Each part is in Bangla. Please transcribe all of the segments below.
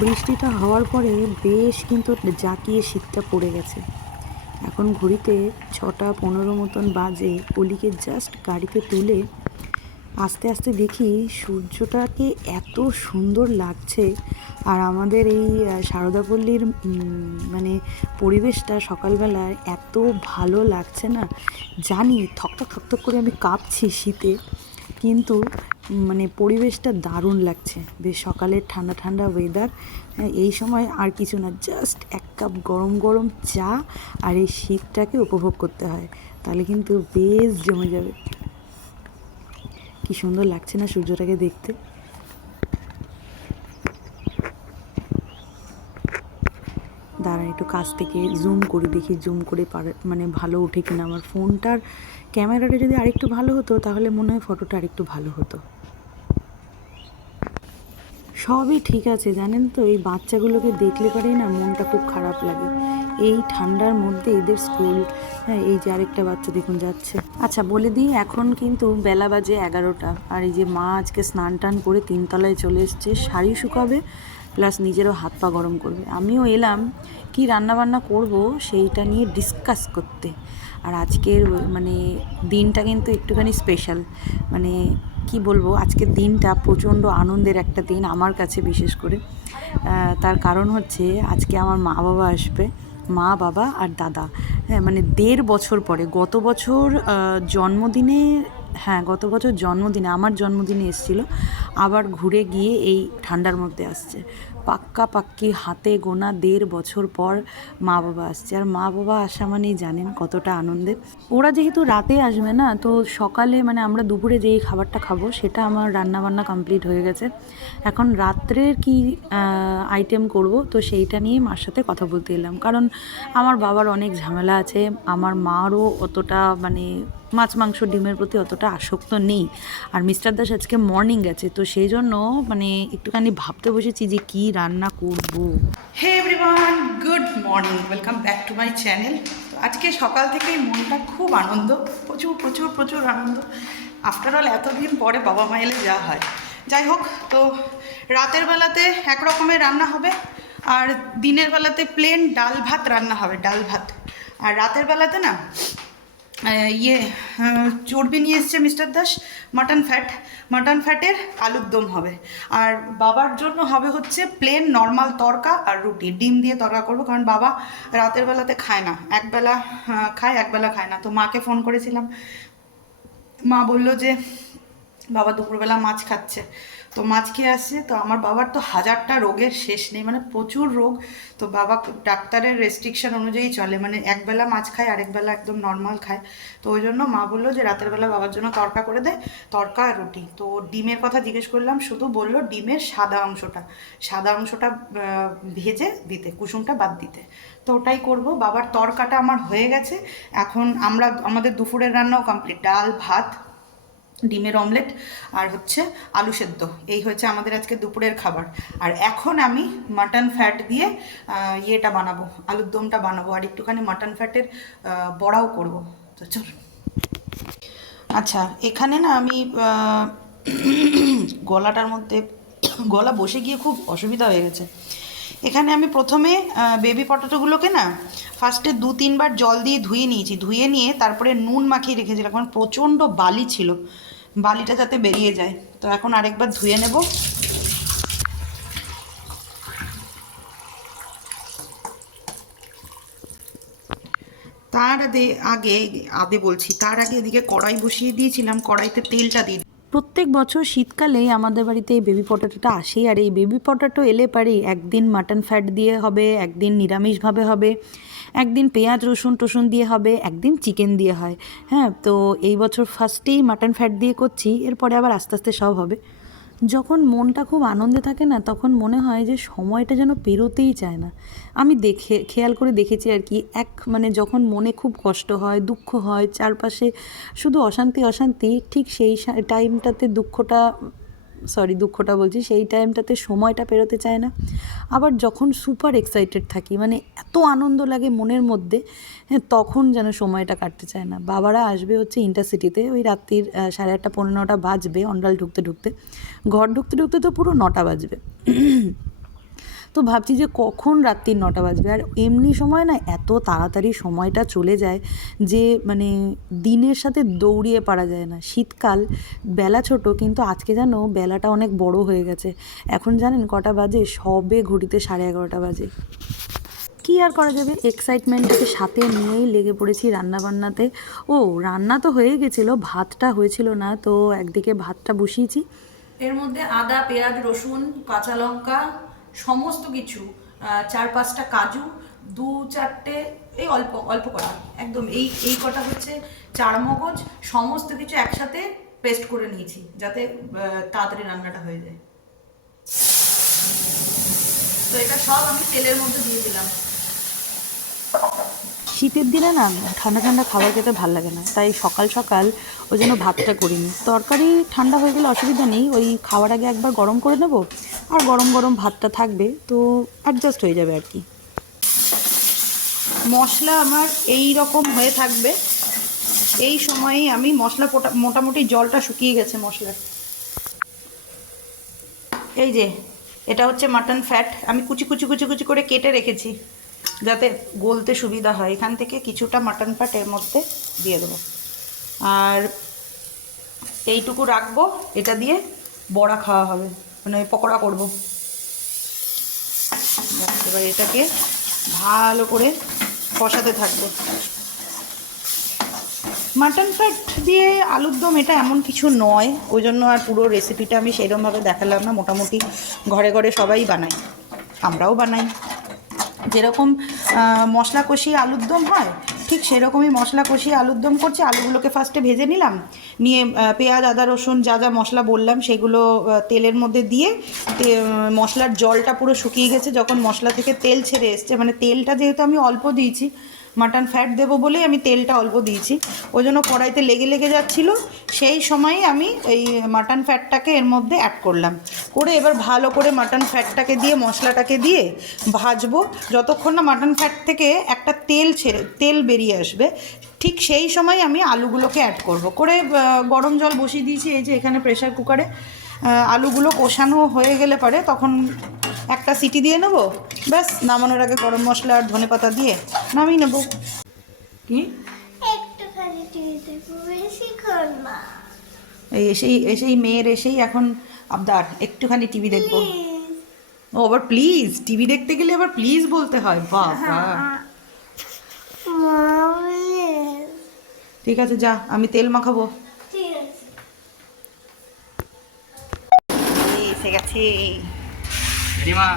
বৃষ্টিটা হওয়ার পরে বেশ কিন্তু জাঁকিয়ে শীতটা পড়ে গেছে। এখন ঘড়িতে ছটা পনেরো মতন বাজে অলিকে জাস্ট গাড়িতে তুলে আস্তে আস্তে দেখি সূর্যটাকে এত সুন্দর লাগছে আর আমাদের এই আহ, সারদাপল্লীর মানে পরিবেশটা সকালবেলায় এত ভালো লাগছে না? জানি থকথক থকথক করে আমি কাঁপছি শীতে। কিন্তু মানে পরিবেশটা দারুণ লাগছে। বেশ সকালের ঠান্ডা ঠান্ডা ওয়েদার এই সময় আর কিছু না জাস্ট এক কাপ গরম গরম চা আর এই শীতটাকে উপভোগ করতে হয়। তাহলে কিন্তু বেশ জমে যাবে। কি সুন্দর লাগছে না সূর্যটাকে দেখতে। দাঁড়া একটু কাছ থেকে জুম করে, দেখি জুম করে পারে মানে ভালো ওঠে কিনা আমার ফোনটার ক্যামেরাটা যদি আরেকটু ভালো হতো, তাহলে মনে হয় ফটোটা আরেকটু ভালো হতো। সবই ঠিক আছে, জানেন তো? এই বাচ্চাগুলোকে দেখলে পারেই না মনটা খুব খারাপ লাগে। এই ঠান্ডার মধ্যে এদের স্কুল হ্যাঁ এই যে আরেকটা বাচ্চা দেখুন যাচ্ছে। আচ্ছা বলে দিই, এখন কিন্তু বেলা বাজে এগারোটা। আর এই যে মা আজকে স্নান টান করে তিনতলায় চলে এসছে, শাড়ি শুকাবে, প্লাস নিজেরও হাত পা গরম করবে। আমিও এলাম, কি রান্না বান্না করব সেইটা নিয়ে ডিসকাস করতে। আর আজকের মানে দিনটা কিন্তু একটুখানি স্পেশাল মানে কি বলব, আজকের দিনটা প্রচণ্ড আনন্দের একটা দিন আমার কাছে বিশেষ করে। তার কারণ হচ্ছে আজকে আমার মা বাবা আসবে, মা, বাবা আর দাদা। হ্যাঁ মানে দেড় বছর পরে, গত বছর জন্মদিনে হ্যাঁ গত বছর জন্মদিনে, আমার জন্মদিনে এসেছিল, আবার ঘুরে গিয়ে এই ঠান্ডার মধ্যে আসছে। পাক্কা পাক্কি হাতে গোনা দেড় বছর পর মা বাবা আসছে। আর মা বাবা আসা মানেই জানেন কতটা আনন্দের ওরা যেহেতু রাতে আসবে না, তো সকালে মানে আমরা দুপুরে যেই খাবারটা খাব সেটা আমার রান্না বান্না কমপ্লিট হয়ে গেছে। এখন রাত্রের কি আইটেম করব, তো সেইটা নিয়ে মার সাথে কথা বলতে এলাম। কারণ আমার বাবার অনেক ঝামেলা আছে, আমার মারও অতটা মানে মাছ, মাংস, ডিমের প্রতি অতটা আসক্ত নেই। আর মিস্টার দাস আজকে মর্নিং গেছে, তো সেই জন্য মানে একটুখানি ভাবতে বসেছি যে কি রান্না করব। Hey everyone good morning welcome back to my channel তো আজকে সকাল থেকেই মনটা খুব আনন্দ, প্রচুর প্রচুর প্রচুর আনন্দ। আফটার অল এতদিন পরে বাবা মা এলে যা হয়। যাই হোক, তো রাতের বেলাতে এক রকমের রান্না হবে, আর দিনের বেলাতে প্লেন ডাল ভাত রান্না হবে, ডাল ভাত। আর রাতের বেলাতে না ইয়ে চর্বি নিয়ে এসছে mister Das. Mutton fat, mutton ফ্যাটের আলুর দম হবে। আর বাবার জন্য হবে হচ্ছে প্লেন নর্মাল তরকা আর রুটি। ডিম দিয়ে তরকা করব, কারণ বাবা রাতের বেলাতে খায় না। একবেলা খায় একবেলা খায় না। তো মাকে ফোন করেছিলাম। মা বলল যে বাবা দুপুরবেলা মাছ খাচ্ছে। তো মাছ খেয়ে আসছে, তো আমার বাবার তো হাজারটা রোগের শেষ নেই মানে প্রচুর রোগ। তো বাবা ডাক্তারের রেস্ট্রিকশন অনুযায়ী চলে মানে একবেলা মাছ খায়, আরেকবেলা একদম নর্মাল খায়। তো ওই জন্য মা বলল যে রাতের বেলা বাবার জন্য তরকা করে দেয় তরকা আর রুটি। তো ডিমের কথা জিজ্ঞেস করলাম, শুধু বলল ডিমের সাদা অংশটা। সাদা অংশটা ভেজে দিতে, কুসুমটা বাদ দিতে। তো ওটাই করব। বাবার তরকাটা আমার হয়ে গেছে। এখন আমরা, আমাদের দুপুরের রান্নাও কমপ্লিট ডাল, ভাত ডিমের অমলেট আর হচ্ছে আলু সেদ্ধ। এই হচ্ছে আমাদের আজকে দুপুরের খাবার। আর এখন আমি মাটন ফ্যাট দিয়ে ইয়েটা বানাবো, আলুর দমটা বানাবো, আর একটুখানি মাটন ফ্যাটের বড়াও করব। তো চল। আচ্ছা এখানে না আমি গলাটার মধ্যে, গলা বসে গিয়ে খুব অসুবিধা হয়ে গেছে। এখানে আমি প্রথমে বেবি পটেটোগুলোকে না ফার্স্টে দু তিনবার জল দিয়ে ধুয়ে নিয়েছি। ধুয়ে নিয়ে তারপরে নুন মাখিয়ে রেখেছিলাম, কারণ প্রচণ্ড বালি ছিল। বালিটা যাতে বেরিয়ে যায়। তো এখন আরেকবার ধুয়ে নেব। তার আগে আগে বলছি, তার আগে এদিকে কড়াই বসিয়ে দিয়েছিলাম, কড়াইতে তেলটা দিয়ে প্রত্যেক বছর শীতকালে আমাদের বাড়িতে এই বেবি পটাটোটা আসেই, আর এই বেবি পটাটো এলে পারি একদিন মাটন ফ্যাট দিয়ে হবে, একদিন নিরামিষভাবে হবে, একদিন পেঁয়াজ রসুন টসুন দিয়ে হবে, একদিন চিকেন দিয়ে হয়। হ্যাঁ তো এই বছর ফার্স্টেই মাটন ফ্যাট দিয়ে করছি, এরপরে আবার আস্তে আস্তে সব হবে। যখন মনটা খুব আনন্দে থাকে না, তখন মনে হয় যে সময়টা যেন পেরোতেই চায় না। আমি দেখে, খেয়াল করে দেখেছি আর কি, এক মানে যখন মনে খুব কষ্ট হয়, দুঃখ হয়, চারপাশে শুধু অশান্তি অশান্তি, ঠিক সেই টাইমটাতে দুঃখটা সরি, দুঃখটা বলছি, সেই টাইমটাতে সময়টা পেরোতে চায় না। আবার যখন সুপার এক্সাইটেড থাকি মানে এত আনন্দ লাগে মনের মধ্যে হ্যাঁ তখন যেন সময়টা কাটতে চায় না। বাবারা আসবে হচ্ছে ইন্টারসিটিতে, ওই রাত্রির সাড়ে আটটা পনেরো নটা বাজবে অন্ডাল ঢুকতে ঢুকতে। ঘর ঢুকতে ঢুকতে তো পুরো নটা বাজবে। তো ভাবছি যে কখন রাত্রির নটা বাজবে। আর এমনি সময় না এত তাড়াতাড়ি সময়টা চলে যায় যে মানে দিনের সাথে দৌড়িয়ে পারা যায় না। শীতকাল, বেলা ছোট কিন্তু আজকে যেন বেলাটা অনেক বড় হয়ে গেছে। এখন জানেন কটা বাজে? সবে ঘড়িতে সাড়ে এগারোটা বাজে। কি আর করা যাবে? এক্সাইটমেন্টটাকে সাথে নিয়েই লেগে পড়েছি রান্না বান্নাতে ও, রান্না তো হয়ে গেছিল, ভাতটা হয়েছিল না, তো একদিকে ভাতটা বসিয়েছি। এর মধ্যে আদা, পেঁয়াজ, রসুন, কাঁচা লঙ্কা সমস্ত কিছু চার পাঁচটা কাজু, দু চারটে, এই অল্প অল্প কটা, একদম এই এই কটা হচ্ছে চার মগজ সমস্ত কিছু একসাথে পেস্ট করে নিয়েছি, যাতে তাড়াতাড়ি রান্নাটা হয়ে যায়। তো এটা সব আমি তেলের মধ্যে দিয়ে দিলাম। শীতের দিনে না, ঠান্ডা ঠান্ডা খাবার খেতে ভালো লাগে না, তাই সকাল সকাল ওই জন্য ভাতটা করিনি। তরকারি ঠান্ডা হয়ে গেলে অসুবিধা নেই, ওই খাওয়ার আগে একবার গরম করে নেব আর গরম গরম ভাতটা থাকবে, তো অ্যাডজাস্ট হয়ে যাবে আর কি। মশলা আমার এই রকম হয়ে থাকবে। এই সময়েই আমি মশলা মোটামুটি জলটা শুকিয়ে গেছে মশলার। এই যে, এটা হচ্ছে মাটন ফ্যাট আমি কুচি কুচি কুচি কুচি করে কেটে রেখেছি, যাতে গলতে সুবিধা হয়। এখান থেকে কিছুটা মাটন ফ্যাট এর মধ্যে দিয়ে দেবো। আর এইটুকু রাখব, এটা দিয়ে বড়া খাওয়া হবে। মানে পকোড়া করব। এবার এটাকে ভালো করে কষাতে থাকব। মাটন ফ্যাট দিয়ে আলুর দম এটা এমন কিছু নয়, ওই জন্য আর পুরো রেসিপিটা আমি সেরকমভাবে দেখালাম না, মোটামুটি ঘরে ঘরে সবাই বানাই আমরাও বানাই। যেরকম মশলা কষিয়ে আলুর দম হয় ঠিক সেরকমই মশলা কষিয়ে আলুর দম করছি। আলুগুলোকে ফার্স্টে ভেজে নিলাম। নিয়ে পেঁয়াজ, আদা, রসুন যা যা মশলা বললাম সেগুলো তেলের মধ্যে দিয়ে মশলার জলটা পুরো শুকিয়ে গেছে। যখন মশলা থেকে তেল ছেড়ে এসছে মানে তেলটা যেহেতু আমি অল্প দিয়েছি মাটন ফ্যাট দেবো বলেই আমি তেলটা অল্প দিয়েছি। ওই জন্য কড়াইতে লেগে লেগে যাচ্ছিল। সেই সময়ই আমি এই মাটন ফ্যাটটাকে এর মধ্যে অ্যাড করলাম। করে এবার ভালো করে মাটন ফ্যাটটাকে দিয়ে, মশলাটাকে দিয়ে ভাজবো। যতক্ষণ না মাটন ফ্যাট থেকে একটা তেল ছেড়ে, তেল বেরিয়ে আসবে, ঠিক সেই সময় আমি আলুগুলোকে অ্যাড করব। করে গরম জল বসিয়ে দিয়েছি। এই যে এখানে প্রেশার কুকারে আলুগুলো কষানো হয়ে গেলে পরে তখন একটা সিটি দিয়ে নেব। ব্যাস নামানোর আগে গরম মশলা আর ধনে পাতা দিয়ে নামিয়ে নেব। কি? এই এসেই এসেই মেয়ের এসেই এখন আবদার। একটুখানি টিভি দেখব। ও আবার প্লিজ টিভি দেখতে গেলে আবার প্লিজ বলতে হয়। বাবা। ঠিক আছে যা আমি তেল মাখাবো। ঠিক আছে। এসে গেছে। রিমা।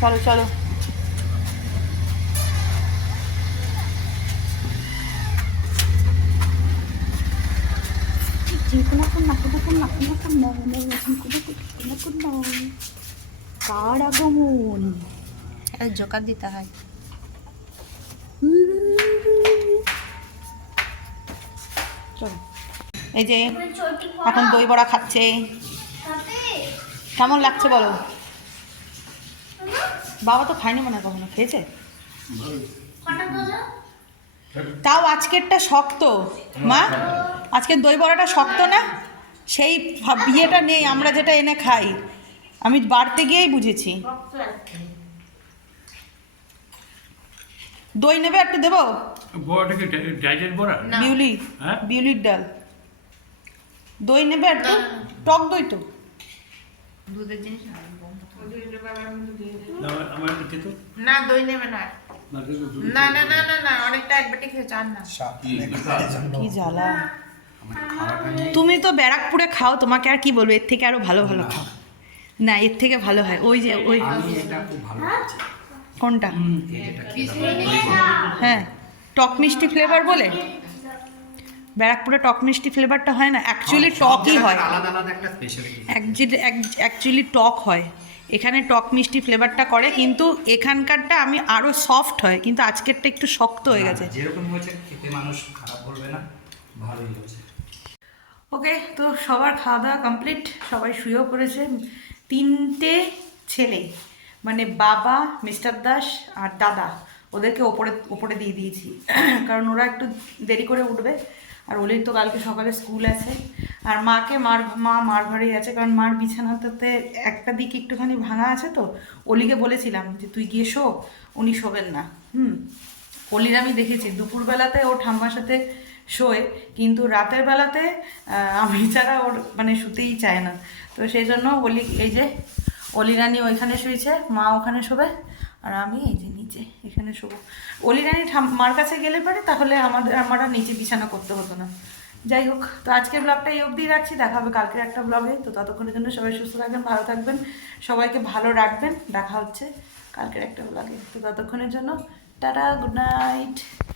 চলো চলো। কার আগমন? এটা জোকার দিতে হয়। চলো। এই যে এখন দই বড়া খাচ্ছে। কেমন লাগছে বলো? বাবা তো খায়নি মনে হয় কখনো খেয়েছে? তাও আজকেরটা শক্ত। মা আজকের দই বড়াটা শক্ত না? সেই বিয়েটা নেই আমরা যেটা এনে খাই। আমি বাড়তে গিয়েই বুঝেছি। দই নেবে একটু দেবো? বড়াটা কি ডাইজের বড়া? বিউলি হ্যাঁ? বিউলির ডাল। দই নেবে একটু? টক দই তো। দুধের জিনিস না না দই নেবে না। না না না না না না অনেকটা খেয়ে চান না। কি? জ্বালা? তুমি তো ব্যারাকপুরে খাও তোমাকে আর কি বলব? এর থেকে আরও ভালো ভালো খাও। না এর থেকে ভালো হয়। ওই যে ওই কোনটা? হ্যাঁ টক মিষ্টি ফ্লেভার বলে? ব্যারাকপুরে টক মিষ্টি ফ্লেভারটা হয় না অ্যাকচুয়ালি টকই হয়। অ্যাকচুয়ালি টক হয়। এখানে টক মিষ্টি ফ্লেভারটা করে কিন্তু এখানকারটা আমি আরও সফট হয় কিন্তু আজকেরটা একটু শক্ত হয়ে গেছে। যেরকম হয়েছে খেতে মানুষ খারাপ বলবে না ভালোই হয়েছে। ওকে তো সবার খাওয়া দাওয়া কমপ্লিট সবাই শুয়েও পড়েছে। তিনটে ছেলে মানে বাবা মিস্টার দাস আর দাদা ওদেরকে ওপরে ওপরে দিয়ে দিয়েছি। কারণ ওরা একটু দেরি করে উঠবে। আর ওলির তো কালকে সকালে স্কুল আছে। আর মাকে মার, মা মার ঘরেই আছে, কারণ মার বিছানাটাতে একটা দিক একটুখানি ভাঙা আছে তো, অলিকে বলেছিলাম যে তুই গিয়ে শো, উনি শোবেন না, হুম। অলির আমি দেখেছি, দুপুরবেলাতে ও ঠাম্মার সাথে শোয়, কিন্তু রাতের বেলাতে আমি ছাড়া ওর মানে শুতেই চায় না। তো সেই জন্য অলি এই যে অলি রানী ওইখানে শুয়েছে মা ওখানে শোবে, আর আমি এই যে নিচে এখানে শোবো। অলি রানী ঠাম- মার কাছে গেলে পারে, তাহলে আমাদের আমরা নিচে বিছানা করতে হতো না। যাই হোক, তো আজকের ব্লগটা এই অবধি রাখছি, দেখা হবে কালকের একটা ব্লগে তো ততক্ষণের জন্য সবাই সুস্থ থাকবেন, ভালো থাকবেন, সবাইকে ভালো রাখবেন, দেখা হচ্ছে কালকের একটা ব্লগে তো ততক্ষণের জন্য, টাটা গুড নাইট